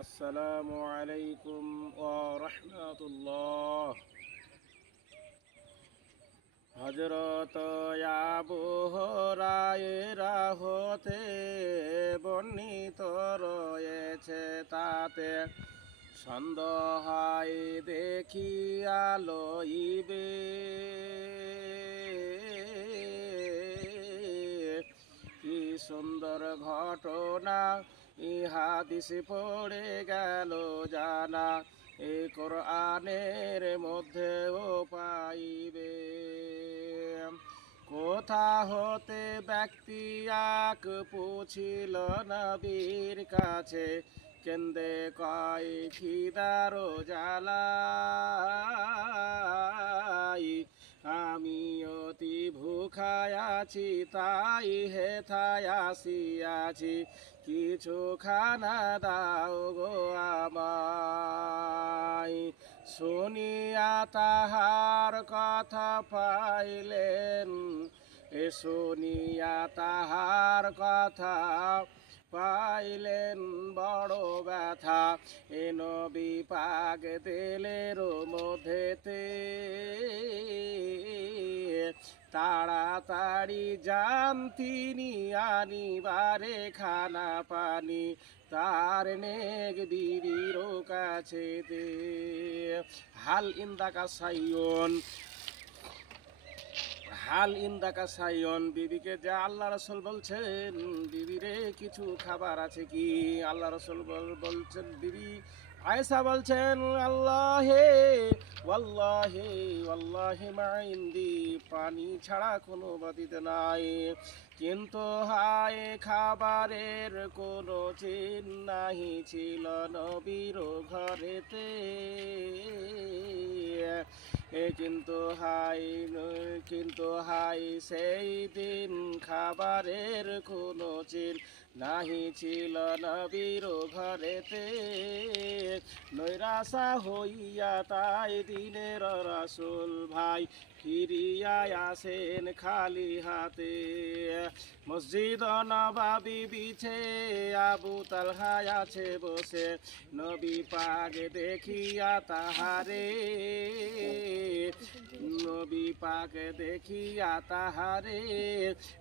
আসসালামু আলাইকুম ওয়া রাহমাতুল্লাহ। হযরত আবু হুরায়রা হতে বর্ণিত রয়েছে, তাতে সন্দেহ হয় দেখিয়া লইবে। কি সুন্দর ঘটনা হাদিস পড়ে গেল জানা, এই কোরআনের মধ্যেও পাইবে। কোথা হতে ব্যক্তি এক পুছিল নবীর কাছে, কেন্দে কয় খিদার জ্বালাই, আমি অতি ভুখায় আছি, তাই হেথায় আসিয়াছি, কিছু খানা দাও গো আমায়। শুনিয়া তাহার কথা পাইলেন, শুনিয়া তাহার কথা পাইলেন বড় ব্যথা। এ নবী পাক দিলের মধ্যেতে, তাড়াতাড়ি যান তিনি আনিবারে খানা পানি, তার নেক বিবির কাছে দে। হাল ইন্দাকা সাইয়ন, বিবিকে যে আল্লাহ রসুল বলছেন, বিবিরে কিছু খাবার আছে কি? আল্লাহ রসুল বলছেন, বিবি আয়েশা বলছেন, আল্লাহে ওয়াল্লাহি ওয়াল্লাহি মা ইনদি, পানি ছাড়া কোনো বাতিতে নাই। কিন্তু হায় খাবারের কোনো চিহ্ন নাহি ছিল নবীর ঘরেতে। কিন্তু হাই সেই দিন খাবারের কোনো চিহ্ন নাহি ছিল নবীর ঘরেতে। নৈরাশা হইয়া তাই দিনের রাসূল ভাই ফিরিয়া আসেন খালি হাতে। মসজিদ নবাবী বিছে আবু তালহা আছে বসে, নবী পাক দেখিয়া তাহারে, নবী পাক দেখিয়া তাহারে,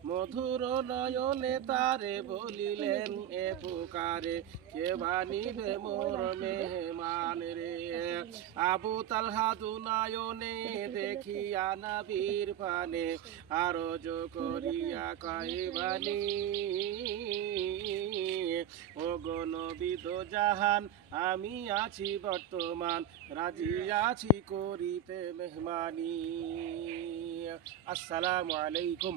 মধুর নয়নে তারে বলিলেন এ পুকারে, কে বানিবে মোর মেহমান রে। আবু তালহা দুনয়নে দেখিয়া নবীর পানে, আরজ করিয়া কইবানি, ও গো নবী দো জাহান, আমি আছি বর্তমান, রাজি আছি করিতে মেহমানি। আসসালামু আলাইকুম।